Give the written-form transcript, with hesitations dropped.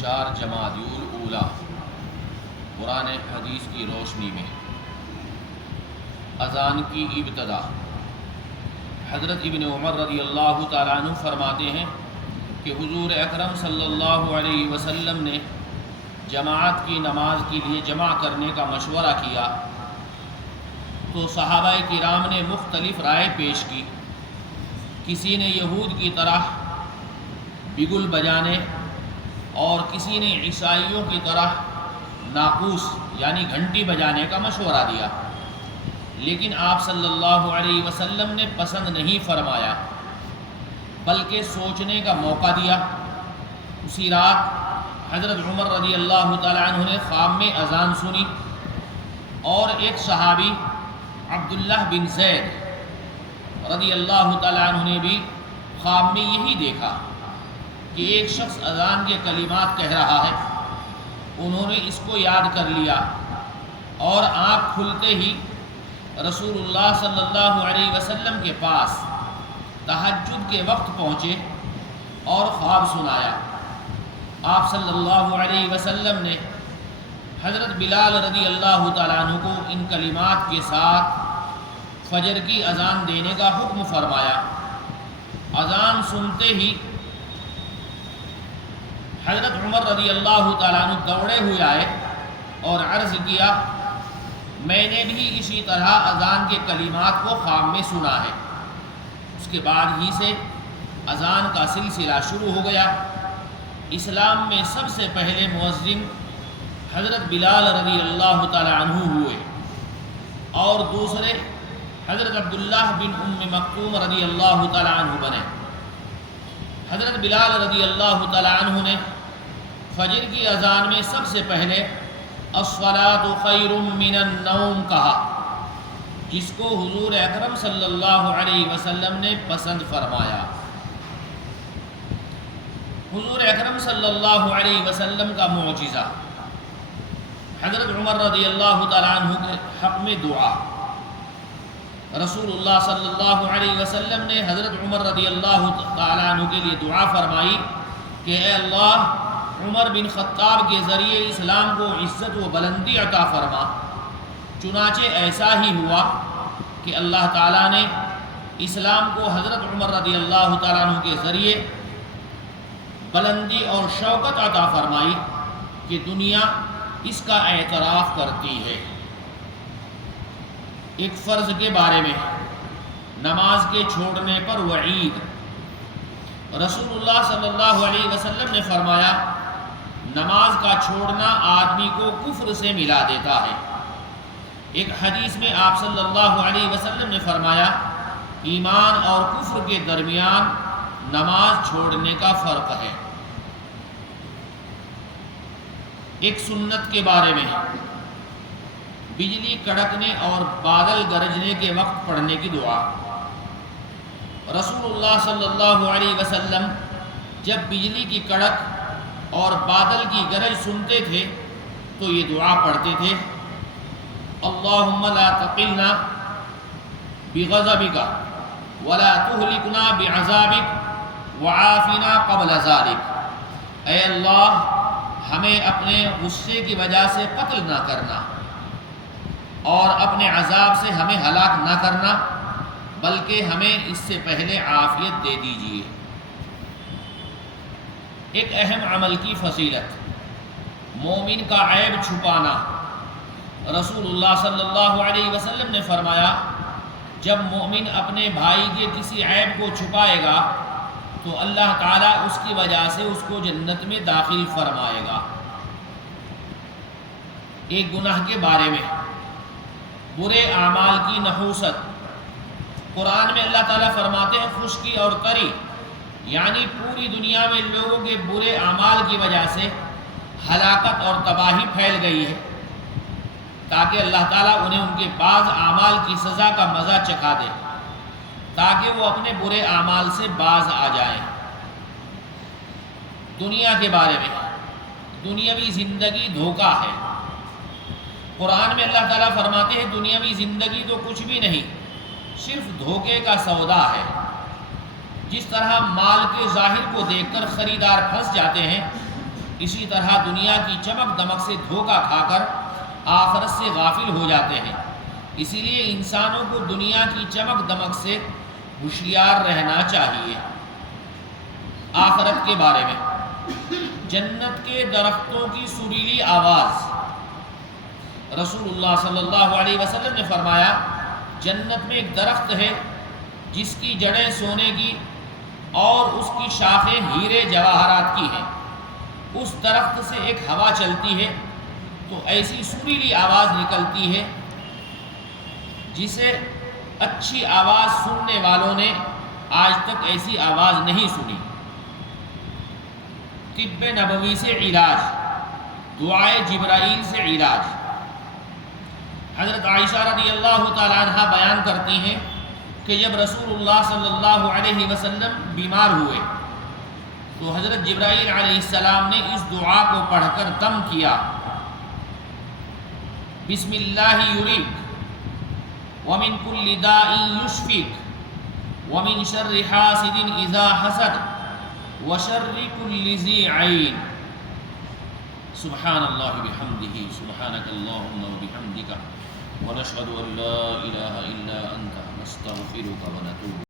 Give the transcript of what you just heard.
4 جمادی الاولیٰ قرآن حدیث کی روشنی میں اذان کی ابتدا۔ حضرت ابن عمر رضی اللہ تعالیٰ عنہ فرماتے ہیں کہ حضور اکرم صلی اللہ علیہ وسلم نے جماعت کی نماز کے لیے جمع کرنے کا مشورہ کیا تو صحابہ کرام نے مختلف رائے پیش کی۔ کسی نے یہود کی طرح بگل بجانے اور کسی نے عیسائیوں کی طرح ناقوس یعنی گھنٹی بجانے کا مشورہ دیا، لیکن آپ صلی اللہ علیہ وسلم نے پسند نہیں فرمایا بلکہ سوچنے کا موقع دیا۔ اسی رات حضرت عمر رضی اللہ تعالیٰ عنہ نے خواب میں اذان سنی اور ایک صحابی عبداللہ بن زید رضی اللہ تعالیٰ عنہ نے بھی خواب میں یہی دیکھا کہ ایک شخص اذان کے کلمات کہہ رہا ہے۔ انہوں نے اس کو یاد کر لیا اور آنکھ کھلتے ہی رسول اللہ صلی اللہ علیہ وسلم کے پاس تہجد کے وقت پہنچے اور خواب سنایا۔ آپ صلی اللہ علیہ وسلم نے حضرت بلال رضی اللہ تعالیٰ عنہ کو ان کلمات کے ساتھ فجر کی اذان دینے کا حکم فرمایا۔ اذان سنتے ہی حضرت عمر رضی اللہ تعالیٰ عنہ دوڑے ہوئے آئے اور عرض کیا، میں نے بھی اسی طرح اذان کے کلمات کو خواب میں سنا ہے۔ اس کے بعد ہی سے اذان کا سلسلہ شروع ہو گیا۔ اسلام میں سب سے پہلے مؤذن حضرت بلال رضی اللہ تعالیٰ عنہ ہوئے اور دوسرے حضرت عبداللہ بن ام مکتوم رضی اللہ تعالیٰ عنہ بنے۔ حضرت بلال رضی اللہ تعالیٰ عنہ نے فجر کی اذان میں سب سے پہلے الصلاۃ خیر من النوم کہا، جس کو حضور اکرم صلی اللہ علیہ وسلم نے پسند فرمایا۔ حضور اکرم صلی اللہ علیہ وسلم کا معجزہ، حضرت عمر رضی اللہ تعالیٰ عنہ کے حق میں دعا۔ رسول اللہ صلی اللہ علیہ وسلم نے حضرت عمر رضی اللہ تعالیٰ عنہ کے لیے دعا فرمائی کہ اے اللہ، عمر بن خطاب کے ذریعے اسلام کو عزت و بلندی عطا فرما۔ چنانچہ ایسا ہی ہوا کہ اللہ تعالیٰ نے اسلام کو حضرت عمر رضی اللہ تعالیٰ عنہ کے ذریعے بلندی اور شوکت عطا فرمائی کہ دنیا اس کا اعتراف کرتی ہے۔ ایک فرض کے بارے میں نماز کے چھوڑنے پر وعید۔ رسول اللہ صلی اللہ علیہ وسلم نے فرمایا، نماز کا چھوڑنا آدمی کو کفر سے ملا دیتا ہے۔ ایک حدیث میں آپ صلی اللہ علیہ وسلم نے فرمایا، ایمان اور کفر کے درمیان نماز چھوڑنے کا فرق ہے۔ ایک سنت کے بارے میں بجلی کڑکنے اور بادل گرجنے کے وقت پڑھنے کی دعا۔ رسول اللہ صلی اللہ علیہ وسلم جب بجلی کی کڑک اور بادل کی گرج سنتے تھے تو یہ دعا پڑھتے تھے، اللہم لا تقلنا بغضبک ولا تہلکنا بعذابک وعافنا قبل ذلک۔ اے اللہ، ہمیں اپنے غصے کی وجہ سے قتل نہ کرنا اور اپنے عذاب سے ہمیں ہلاک نہ کرنا، بلکہ ہمیں اس سے پہلے عافیت دے دیجیے۔ ایک اہم عمل کی فضیلت، مومن کا عیب چھپانا۔ رسول اللہ صلی اللہ علیہ وسلم نے فرمایا، جب مومن اپنے بھائی کے کسی عیب کو چھپائے گا تو اللہ تعالیٰ اس کی وجہ سے اس کو جنت میں داخل فرمائے گا۔ ایک گناہ کے بارے میں برے اعمال کی نحوست۔ قرآن میں اللہ تعالیٰ فرماتے ہیں، خشکی اور تری، یعنی پوری دنیا میں لوگوں کے برے اعمال کی وجہ سے ہلاکت اور تباہی پھیل گئی ہے، تاکہ اللہ تعالیٰ انہیں ان کے بعض اعمال کی سزا کا مزہ چکھا دے، تاکہ وہ اپنے برے اعمال سے باز آ جائیں۔ دنیا کے بارے میں، دنیاوی زندگی دھوکہ ہے۔ قرآن میں اللہ تعالیٰ فرماتے ہیں، دنیاوی زندگی تو کچھ بھی نہیں، صرف دھوکے کا سودا ہے۔ جس طرح مال کے ظاہر کو دیکھ کر خریدار پھنس جاتے ہیں، اسی طرح دنیا کی چمک دمک سے دھوکہ کھا کر آخرت سے غافل ہو جاتے ہیں۔ اسی لیے انسانوں کو دنیا کی چمک دمک سے ہوشیار رہنا چاہیے۔ آخرت کے بارے میں جنت کے درختوں کی سریلی آواز، رسول اللہ صلی اللہ علیہ وسلم نے فرمایا جنت میں ایک درخت ہے جس کی جڑیں سونے کی اور اس کی شاخیں ہیرے جواہرات کی ہیں۔ اس درخت سے ایک ہوا چلتی ہے تو ایسی سریلی آواز نکلتی ہے جسے اچھی آواز سننے والوں نے آج تک ایسی آواز نہیں سنی۔ طب نبوی سے علاج، دعائے جبرائیل سے علاج۔ حضرت عائشہ رضی اللہ تعالیٰ عنہ بیان کرتی ہیں کہ جب رسول اللہ صلی اللہ علیہ وسلم بیمار ہوئے تو حضرت جبرائیل علیہ السلام نے اس دعا کو پڑھ کر دم کیا، بسم اللہ یریک ومن کل داء یشفیک ومن شر حاسد اذا حسد وشر کل ذی عین۔ سبحان اللہ بحمدہ، سبحانک اللہم وبحمدک ونشہد ان لا الہ الا انت نستغفرک ونتوب